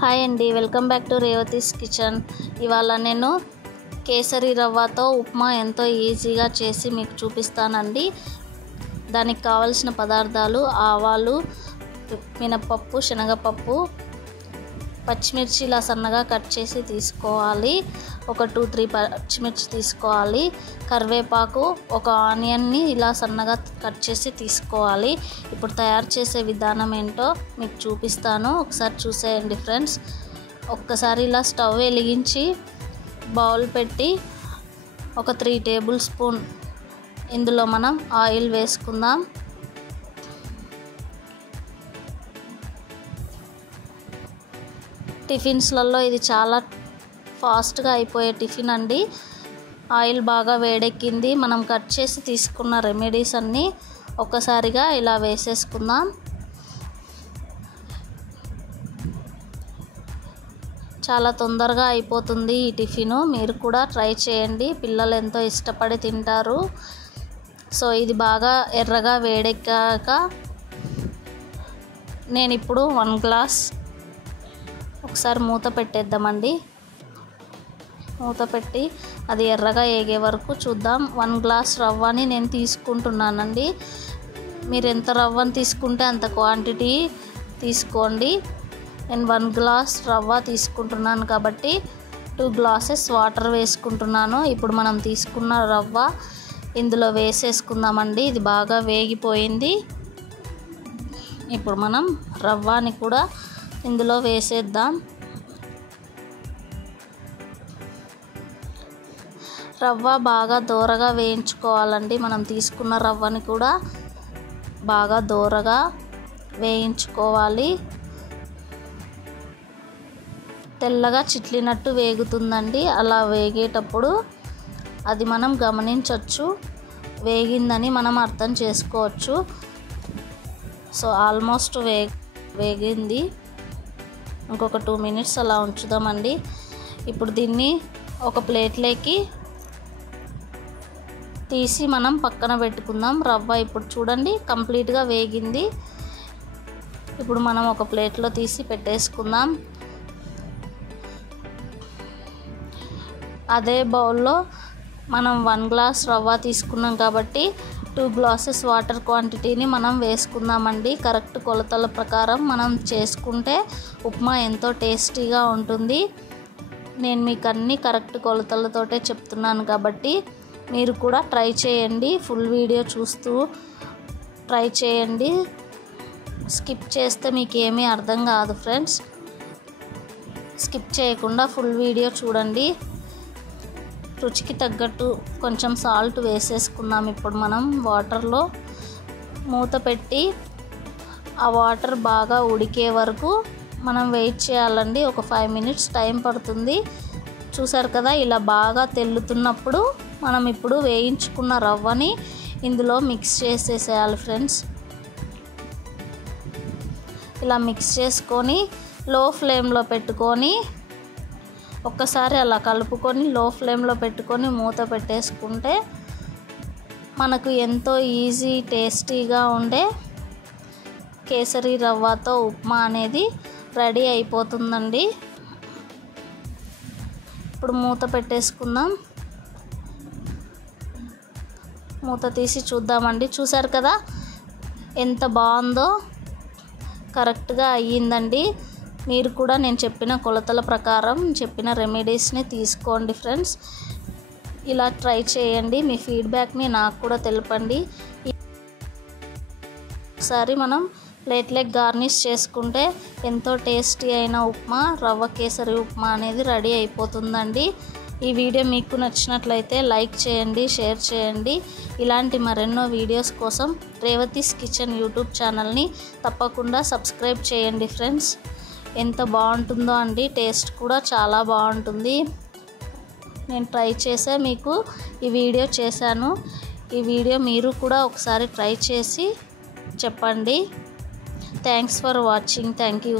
Hi అండి, welcome back to Revathi's kitchen. ఇవాళ నేను కేసరి రవ్వతో ఉప్మా ఎంతో ఈజీగా చేసి మీకు చూపిస్తానండి. దానికి కావలసిన పదార్థాలు: ఆవాలు, మినపప్పు, శనగపప్పు, పచ్చిమిర్చి ఇలా సన్నగా కట్ చేసి తీసుకోవాలి. ఒక 2-3 పచ్చిమిర్చి తీసుకోవాలి. కరివేపాకు, ఒక ఆనియన్ని ఇలా సన్నగా కట్ చేసి తీసుకోవాలి. ఇప్పుడు తయారు చేసే విధానం ఏంటో మీకు చూపిస్తాను, ఒకసారి చూసేయండి ఫ్రెండ్స్. ఒక్కసారి ఇలా స్టవ్ వెలిగించి బౌల్ పెట్టి ఒక 3 టేబుల్ స్పూన్ ఇందులో మనం ఆయిల్ వేసుకుందాం. టిఫిన్స్లలో ఇది చాలా ఫాస్ట్గా అయిపోయే టిఫిన్ అండి. ఆయిల్ బాగా వేడెక్కింది. మనం కట్ చేసి తీసుకున్న రెమెడీస్ అన్నీ ఒక్కసారిగా ఇలా వేసేసుకుందాం. చాలా తొందరగా అయిపోతుంది ఈ టిఫిను. మీరు కూడా ట్రై చేయండి, పిల్లలు ఎంతో ఇష్టపడి తింటారు. సో ఇది బాగా ఎర్రగా వేడెక్కాక నేను ఇప్పుడు 1 గ్లాస్ ఒకసారి మూత పెట్టేద్దామండి. మూత పెట్టి అది ఎర్రగా ఏగే వరకు చూద్దాం. 1 గ్లాస్ రవ్వని నేను తీసుకుంటున్నానండి. మీరు ఎంత రవ్వని తీసుకుంటే అంత క్వాంటిటీ తీసుకోండి. నేను 1 గ్లాస్ రవ్వ తీసుకుంటున్నాను కాబట్టి 2 గ్లాసెస్ వాటర్ వేసుకుంటున్నాను. ఇప్పుడు మనం తీసుకున్న రవ్వ ఇందులో వేసేసుకుందామండి. ఇది బాగా వేగిపోయింది. ఇప్పుడు మనం రవ్వని కూడా ఇందులో వేసేద్దాం. రవ్వ బాగా దోరగా వేయించుకోవాలండి. మనం తీసుకున్న రవ్వని కూడా బాగా దోరగా వేయించుకోవాలి. తెల్లగా చిట్లినట్టు వేగుతుందండి. అలా వేగేటప్పుడు అది మనం గమనించవచ్చు, వేగిందని మనం అర్థం చేసుకోవచ్చు. సో ఆల్మోస్ట్ వేగింది. ఇంకొక 2 మినిట్స్ అలా ఉంచుదామండి. ఇప్పుడు దీన్ని ఒక ప్లేట్లోకి తీసి మనం పక్కన పెట్టుకుందాం. రవ్వ ఇప్పుడు చూడండి కంప్లీట్గా వేగింది. ఇప్పుడు మనం ఒక ప్లేట్లో తీసి పెట్టేసుకుందాం. అదే బౌల్లో మనం 1 గ్లాస్ రవ్వ తీసుకున్నాం కాబట్టి 2 గ్లాసెస్ వాటర్ క్వాంటిటీని మనం వేసుకుందామండి. కరెక్ట్ కొలతల ప్రకారం మనం చేసుకుంటే ఉప్మా ఎంతో టేస్టీగా ఉంటుంది. నేను మీకు అన్ని కరెక్ట్ కొలతలతోటే చెప్తున్నాను కాబట్టి మీరు కూడా ట్రై చేయండి. ఫుల్ వీడియో చూస్తూ ట్రై చేయండి. స్కిప్ చేస్తే మీకు ఏమీ అర్థం కాదు ఫ్రెండ్స్. స్కిప్ చేయకుండా ఫుల్ వీడియో చూడండి. రుచికి తగ్గట్టు కొంచెం సాల్ట్ వేసేసుకుందాం. ఇప్పుడు మనం వాటర్లో మూత పెట్టి ఆ వాటర్ బాగా ఉడికే వరకు మనం వెయిట్ చేయాలండి. ఒక 5 మినిట్స్ టైం పడుతుంది. చూసారు కదా, ఇలా బాగా తెల్లుతున్నప్పుడు మనం ఇప్పుడు వేయించుకున్న రవ్వని ఇందులో మిక్స్ చేసేసేయాలి ఫ్రెండ్స్. ఇలా మిక్స్ చేసుకొని లో ఫ్లేమ్లో పెట్టుకొని ఒక్కసారి అలా కలుపుకొని లో ఫ్లేమ్లో పెట్టుకొని మూత పెట్టేసుకుంటే మనకు ఎంతో ఈజీ టేస్టీగా ఉండే కేసరి రవ్వతో ఉప్మా అనేది రెడీ అయిపోతుందండి. ఇప్పుడు మూత పెట్టేసుకుందాం. మూత తీసి చూద్దామండి. చూసారు కదా ఎంత బాగుందో, కరెక్ట్గా అయ్యిందండి. మీరు కూడా నేను చెప్పిన కొలతల ప్రకారం చెప్పిన రెమెడీస్ని తీసుకోండి ఫ్రెండ్స్. ఇలా ట్రై చేయండి. మీ ఫీడ్బ్యాక్ని నాకు కూడా తెలపండి. ఒకసారి మనం ప్లేట్లెక్ గార్నిష్ చేసుకుంటే ఎంతో టేస్టీ అయిన ఉప్మా, రవ్వ కేసరి ఉప్మా అనేది రెడీ అయిపోతుందండి. ఈ వీడియో మీకు నచ్చినట్లయితే లైక్ చేయండి, షేర్ చేయండి. ఇలాంటి మరెన్నో వీడియోస్ కోసం రేవతీస్ కిచెన్ యూట్యూబ్ ఛానల్ని తప్పకుండా సబ్స్క్రైబ్ చేయండి ఫ్రెండ్స్. ఎంత బాగుంటుందో అండి, టేస్ట్ కూడా చాలా బాగుంటుంది. నేను ట్రై చేసే మీకు ఈ వీడియో చేశాను. ఈ వీడియో మీరు కూడా ఒకసారి ట్రై చేసి చెప్పండి. Thanks for watching. Thank you.